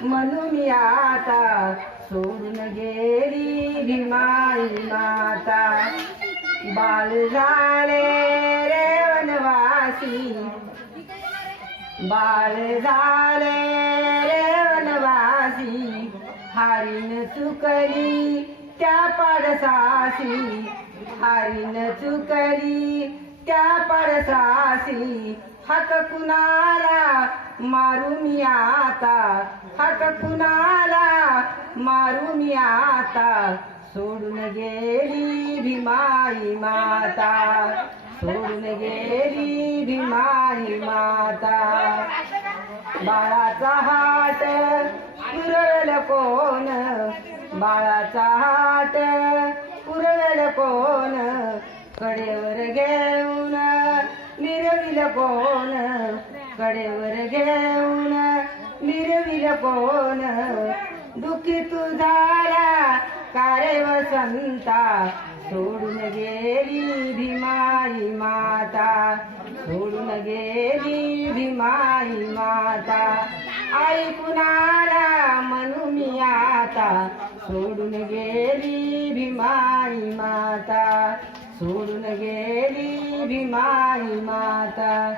म्हणून मी आता सोडून गेली भीमाई माता. बाळ झाले रे वनवासी, बाळ झाले रे वनवासी, हरीण चुकली त्या पडसासी, हरीण चुकली त्या पडसासी. हाक कुणाला मारू मी आता, हाक कुणाला मारू मी आता, सोडून गेली भीमाई माता, सोडून गेली भीमाई माता. बाळाचा हात पुरवलं कोण, बाळाचा हात पुरवलं कोण, कडेवर घेऊन मिरविल कोण, कडेवर घेऊन मिरविल कोण. दुखी तू झाला कारे वसंता, सोडून गेली भीमाई माता, सोडून गेली भीमाई माता. आई कुणाला म्हणू मी आता, सोडून गेली भीमाई माता, सोडून गेली भीमाई माता.